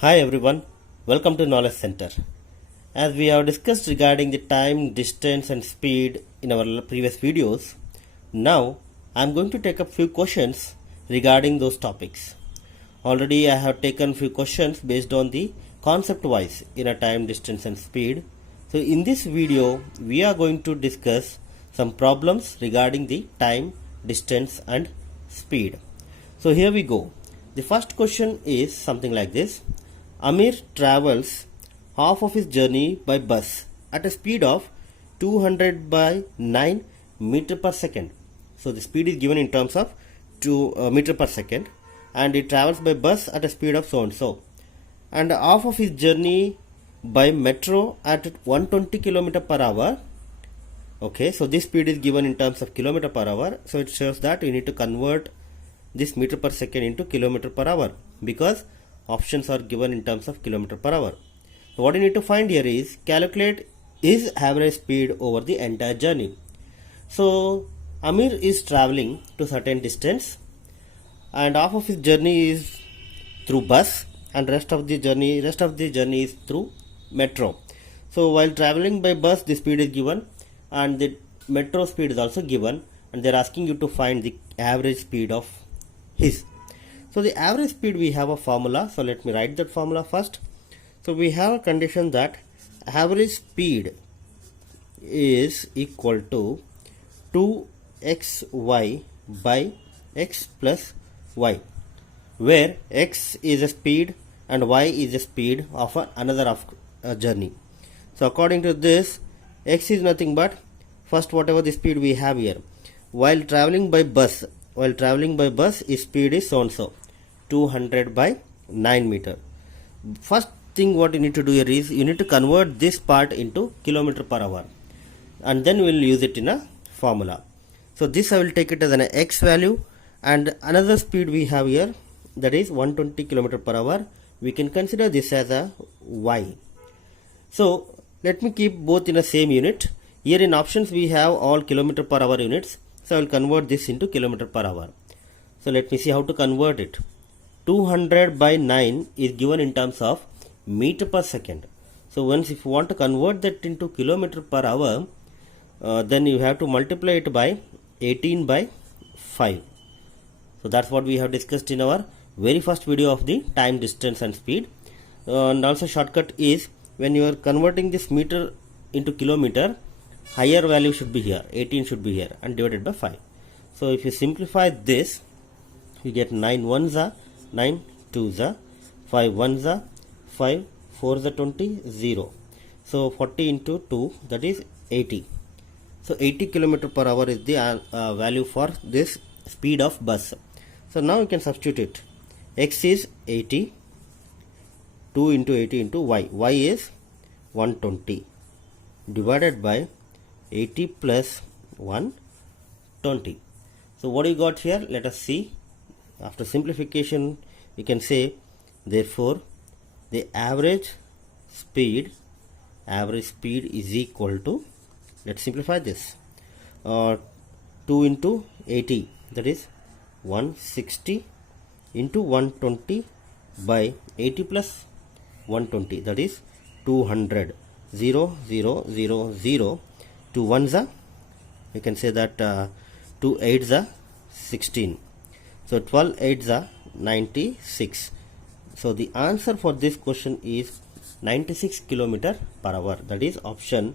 Hi everyone, welcome to Knowledge Center. As we have discussed regarding the time, distance and speed in our previous videos, now I am going to take up few questions regarding those topics. Already I have taken few questions based on the concept wise in a time, distance and speed. So in this video we are going to discuss some problems regarding the time, distance and speed. So here we go. The first question is something like this. Amir travels half of his journey by bus at a speed of 200 by 9 meter per second. So the speed is given in terms of 2 meter per second, and he travels by bus at a speed of so and so. And half of his journey by metro at 120 km per hour. Okay, so this speed is given in terms of kilometer per hour. So it shows that you need to convert this meter per second into kilometer per hour, because options are given in terms of kilometer per hour. So what you need to find here is calculate his average speed over the entire journey. So Amir is traveling to certain distance, and half of his journey is through bus, and rest of the journey is through metro. So while traveling by bus, the speed is given and the metro speed is also given, and they are asking you to find the average speed of his. So the average speed, we have a formula. So let me write that formula first. So we have a condition that average speed is equal to 2xy by x plus y, where x is a speed and y is a speed of another journey. So according to this, x is nothing but first whatever the speed we have here. While traveling by bus, his speed is so and so, 200 by 9 meter. First thing what you need to do here is you need to convert this part into kilometer per hour, and then we will use it in a formula. So this I will take it as an x value, and another speed we have here, that is 120 km per hour. We can consider this as a y. So let me keep both in the same unit. Here in options we have all kilometer per hour units. So I will convert this into kilometer per hour. So let me see how to convert it. 200 by 9 is given in terms of meter per second. So once if you want to convert that into kilometer per hour, then you have to multiply it by 18 by 5. So that's what we have discussed in our very first video of the time, distance and speed. And also shortcut is, when you are converting this meter into kilometer, higher value should be here, 18 should be here, and divided by 5. So if you simplify this, you get 9 ones are 9 2s are 5 1s are 5 4s are 20 0. So 40 into 2, that is 80. So 80 km per hour is the value for this speed of bus. So now you can substitute it. X is 80, 2 into 80 into y. Y is 120 divided by 80 plus 120. So what you got here? Let us see. After simplification, we can say, therefore the average speed is equal to, let's simplify this, 2 into 80, that is 160 into 120 by 80 plus 120, that is 200. 0 0 0 0, 2 ones are, you can say that 2 8s are 16. So 12 8s are 96. So the answer for this question is 96 km per hour. That is option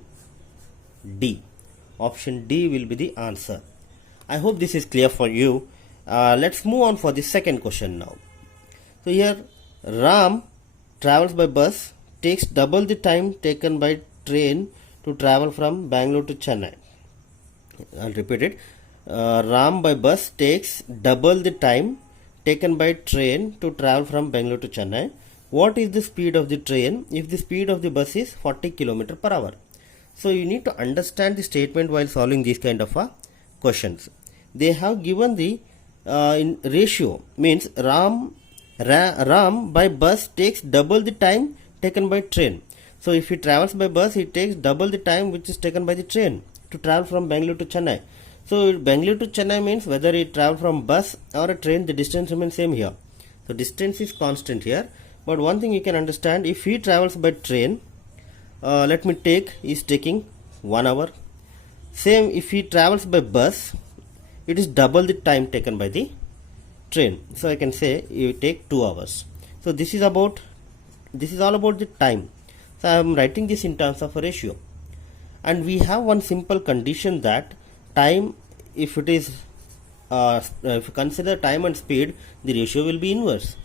D. Option D will be the answer. I hope this is clear for you. Let's move on for the second question now. So here Ram travels by bus, takes double the time taken by train to travel from Bangalore to Chennai. I'll repeat it. Ram by bus takes double the time taken by train to travel from Bangalore to Chennai. What is the speed of the train if the speed of the bus is 40 km per hour? So you need to understand the statement while solving these kind of questions. They have given the in ratio, means Ram by bus takes double the time taken by train. So if he travels by bus, he takes double the time which is taken by the train to travel from Bangalore to Chennai. So Bangalore to Chennai means whether he travel from bus or a train, the distance remains same here. So distance is constant here, But one thing you can understand, if he travels by train, let me take, is taking 1 hour. Same if he travels by bus, it is double the time taken by the train. So I can say you take 2 hours. So this is all about the time. So I am writing this in terms of a ratio. And we have one simple condition that time, if it is if you consider time and speed, the ratio will be inverse.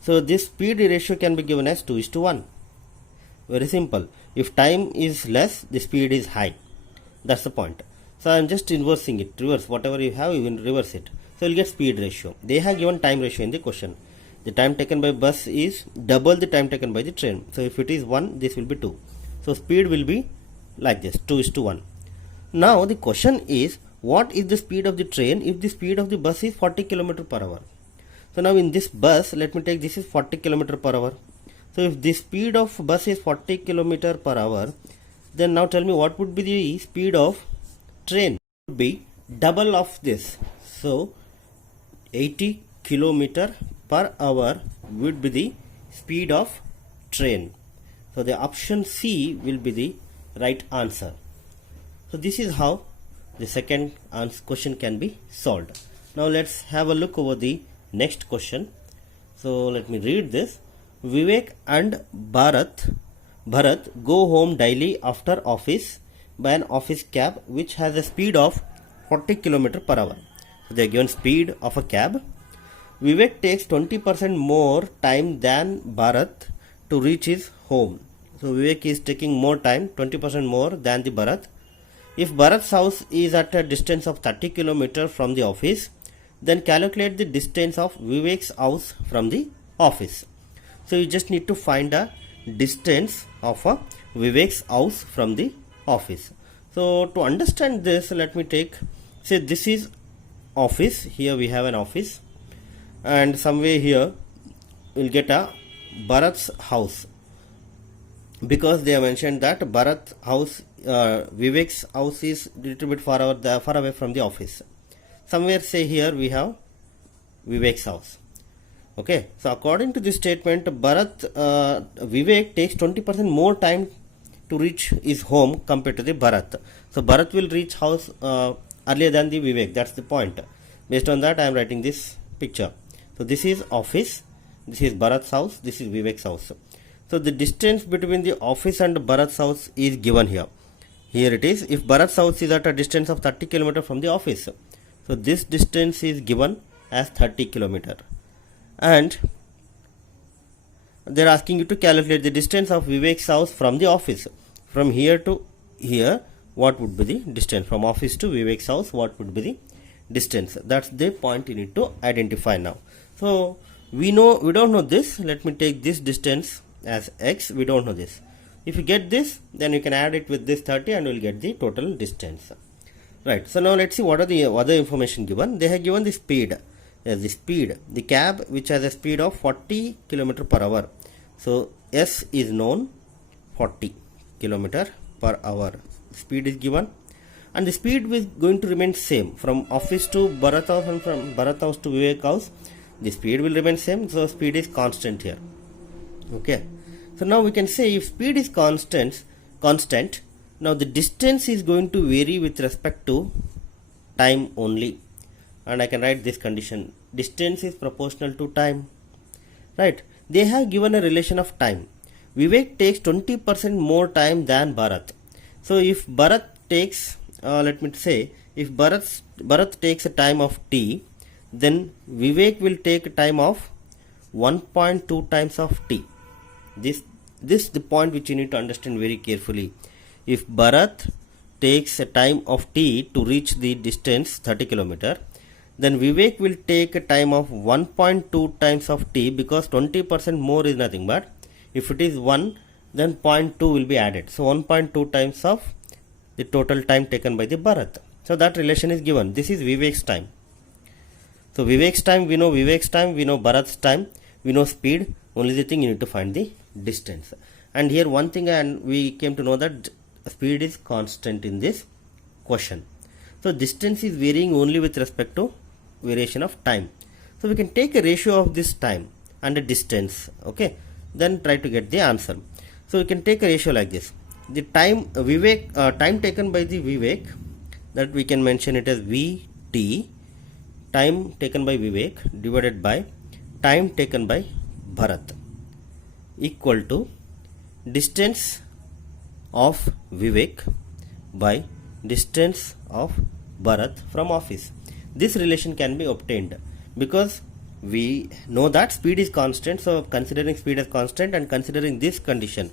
So this speed ratio can be given as 2:1. Very simple. If time is less, the speed is high. That's the point. So I am just inversing it. Reverse whatever you have, you will reverse it. So you'll get speed ratio. They have given time ratio in the question. The time taken by bus is double the time taken by the train. So if it is 1, this will be 2. So speed will be like this, 2:1. Now the question is, what is the speed of the train if the speed of the bus is 40 km per hour? So now in this bus, let me take, this is 40 km per hour. So if the speed of bus is 40 km per hour, then now tell me what would be the speed of train? It would be double of this. So 80 km per hour would be the speed of train. So the option C will be the right answer. So this is how the second question can be solved. Now let's have a look over the next question. So let me read this. Vivek and Bharat go home daily after office by an office cab which has a speed of 40 km per hour. So they are given speed of a cab. Vivek takes 20% more time than Bharat to reach his home. So Vivek is taking more time, 20% more than the Bharat. If Bharat's house is at a distance of 30 km from the office, then calculate the distance of Vivek's house from the office. So you just need to find a distance of a Vivek's house from the office. So to understand this, let me take, say this is office. Here we have an office, and somewhere here we'll get a Bharat's house, because they have mentioned that Bharat's house, Vivek's house is little bit far away from the office. Somewhere say here we have Vivek's house. Okay, so according to this statement, Vivek takes 20% more time to reach his home compared to the Bharat. So Bharat will reach house earlier than the Vivek. That's the point. Based on that, I am writing this picture. So this is office, this is Bharat's house, this is Vivek's house. So the distance between the office and Bharat's house is given here. Here it is. If Bharat's house is at a distance of 30 km from the office, so this distance is given as 30 km. And they are asking you to calculate the distance of Vivek's house from the office. From here to here, what would be the distance? From office to Vivek's house, what would be the distance? That's the point you need to identify now. So we don't know this. Let me take this distance as x. We don't know this. If you get this, then you can add it with this 30 and you will get the total distance. Right. So now let's see what are the other information given. They have given the speed. The cab which has a speed of 40 km per hour. So S is known, 40 km per hour. Speed is given, and the speed is going to remain same from office to Bharat house and from Bharat house to Vivek house. The speed will remain same, so speed is constant here. Okay. So now we can say if speed is constant, now the distance is going to vary with respect to time only. And I can write this condition. Distance is proportional to time. Right. They have given a relation of time. Vivek takes 20% more time than Bharat. So if Bharat takes, let me say, if Bharat takes a time of t, then Vivek will take a time of 1.2 times of t. This is the point which you need to understand very carefully. If Bharat takes a time of t to reach the distance 30 km, then Vivek will take a time of 1.2 times of t, because 20% more is nothing but, if it is 1, then 0.2 will be added. So 1.2 times of the total time taken by the Bharat. So that relation is given. This is Vivek's time. So Vivek's time, we know Vivek's time, we know Bharat's time, we know speed. Only the thing you need to find the distance. And here one thing, and we came to know that speed is constant in this question. So distance is varying only with respect to variation of time. So we can take a ratio of this time and a distance. Okay. then try to get the answer. So we can take a ratio like this. The time time taken by the Vivek, that we can mention it as Vt, time taken by Vivek divided by time taken by Bharat, equal to distance of Vivek by distance of Bharat from office. This relation can be obtained because we know that speed is constant, so considering speed as constant and considering this condition,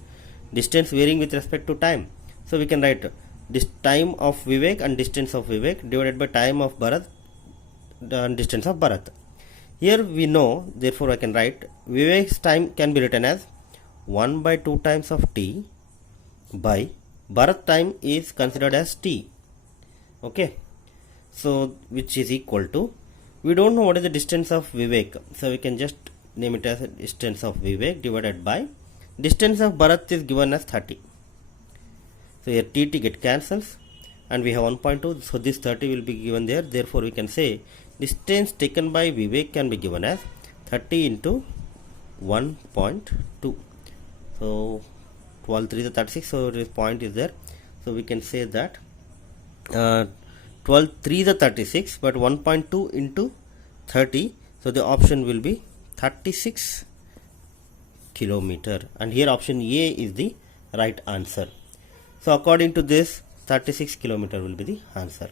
distance varying with respect to time, so we can write this time of Vivek and distance of Vivek divided by time of Bharat and distance of Bharat. Here we know, therefore I can write Vivek's time can be written as 1 by 2 times of t by Bharat time is considered as t. Okay, so which is equal to, we don't know what is the distance of Vivek, so we can just name it as distance of Vivek divided by distance of Bharat is given as 30. So here tt get cancels and we have 1.2, so this 30 will be given there. Therefore we can say distance taken by Vivek can be given as 30 into 1.2. So 12 3 is 36, so this point is there. So we can say that 12 3 is 36, but 1.2 into 30, so the option will be 36 kilometer, and here option A is the right answer. So according to this, 36 kilometer will be the answer.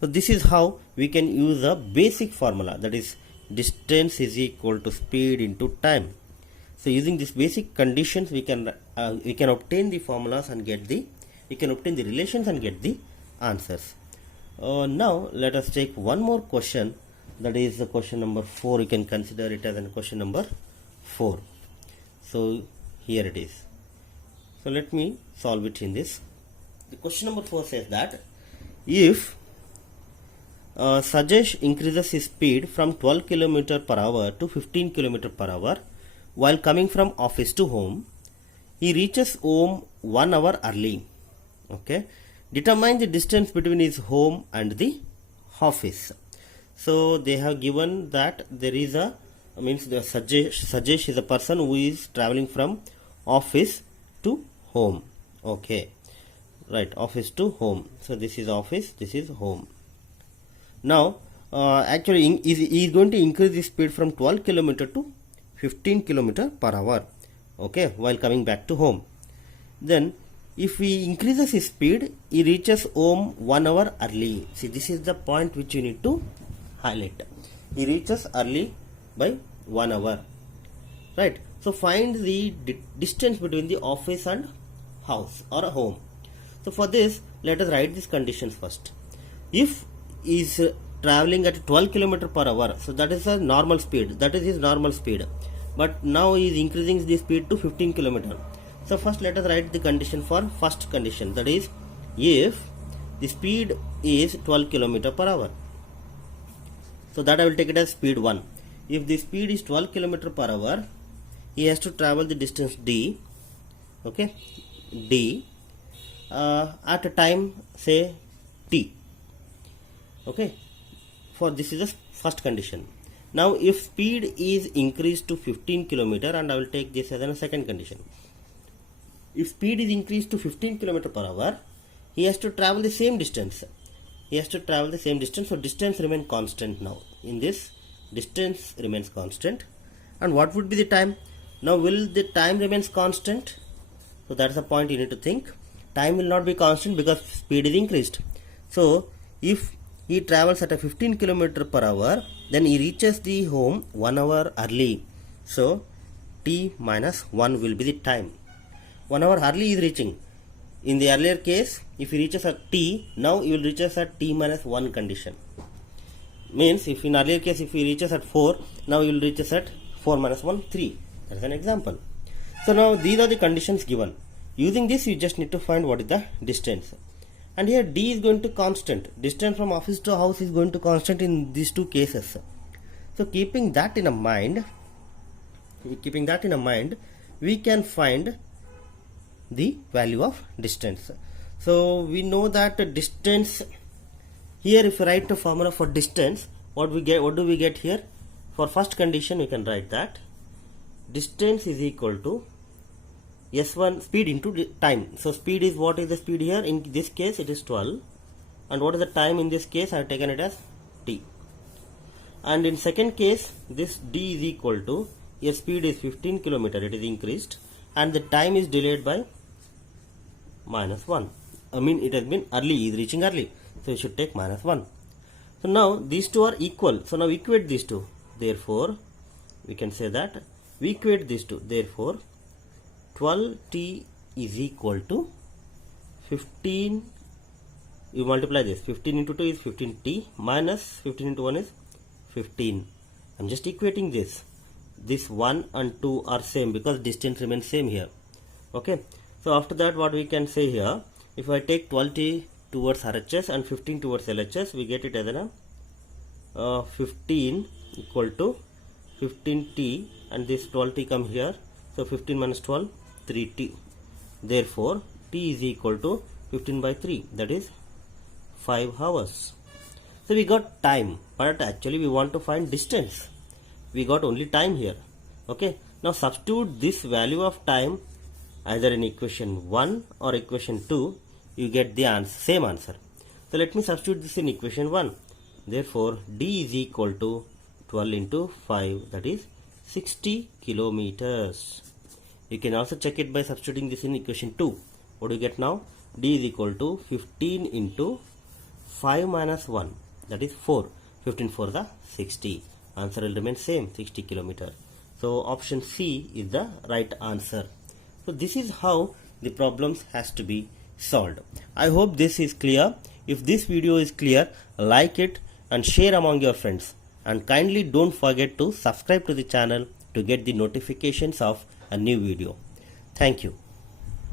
So this is how we can use a basic formula, that is distance is equal to speed into time. So using these basic conditions, we can obtain the formulas and we can obtain the relations and get the answers. Now let us take one more question, that is the question number 4. You can consider it as a question number 4. So here it is. So let me solve it in this. The question number 4 says that if Sajesh increases his speed from 12 km per hour to 15 km per hour while coming from office to home, he reaches home 1 hour early. Okay, determine the distance between his home and the office. So they have given that there is the Sajesh is a person who is traveling from office to home. Okay, right, office to home. So this is office, this is home. Now actually he is going to increase the speed from 12 km to 15 km per hour. Okay, while coming back to home. Then if he increases his speed, he reaches home 1 hour early. See, this is the point which you need to highlight. He reaches early by 1 hour. Right. So find the distance between the office and house or a home. So for this, let us write these conditions first. If he is traveling at 12 km per hour, so that is a normal speed, that is his normal speed, but now he is increasing the speed to 15 km. So first let us write the condition for first condition, that is if the speed is 12 km per hour. So that I will take it as speed 1. If the speed is 12 km per hour, he has to travel the distance d, okay, d at a time say t. Okay, for this is the first condition. Now if speed is increased to 15 km, and I will take this as a second condition. If speed is increased to 15 km per hour, he has to travel the same distance. So distance remains constant now. In this, distance remains constant. And what would be the time? Now will the time remains constant? So that's the point you need to think. Time will not be constant because speed is increased. So if he travels at a 15 km per hour, then he reaches the home 1 hour early. So t minus 1 will be the time. 1 hour early is reaching. In the earlier case, if he reaches at t, now he will reaches at t minus 1 condition. Means if in earlier case if he reaches at 4, now he will reaches at 4 minus 1, 3. That is an example. So now these are the conditions given. Using this, you just need to find what is the distance. And here d is going to constant. Distance from office to house is going to constant in these two cases. So keeping that in mind, we can find the value of distance. So we know that distance, here if you write the formula for distance, what do we get here? For first condition, we can write that distance is equal to s1 speed into time. So speed is, what is the speed here? In this case it is 12, and what is the time in this case? I have taken it as t. And in second case, this d is equal to, your speed is 15 kilometer, it is increased, and the time is delayed by -1. I mean, it has been early, is reaching early, so you should take -1. So now these two are equal, so now equate these two. Therefore we can say that we equate these two. Therefore 12t is equal to 15, you multiply this, 15 into 2 is 15t, minus 15 into 1 is 15. I'm just equating this. This 1 and 2 are same because distance remains same here. Okay, so after that what we can say here, if I take 12t towards RHS and 15 towards LHS, we get it as a 15 equal to 15t, and this 12t come here, so 15 minus 12, 3t. Therefore t is equal to 15 by 3, that is 5 hours. So we got time, but actually we want to find distance. We got only time here. Okay, now substitute this value of time either in equation 1 or equation 2, you get the answer, same answer. So let me substitute this in equation 1. Therefore d is equal to 12 into 5, that is 60 kilometers. You can also check it by substituting this in equation 2. What do you get now? D is equal to 15 into 5 minus 1, that is 4. 15 for the 60. Answer will remain same, 60 kilometer. So option C is the right answer. So this is how the problems has to be solved. I hope this is clear. If this video is clear, like it and share among your friends. And kindly don't forget to subscribe to the channel to get the notifications of a new video. Thank you.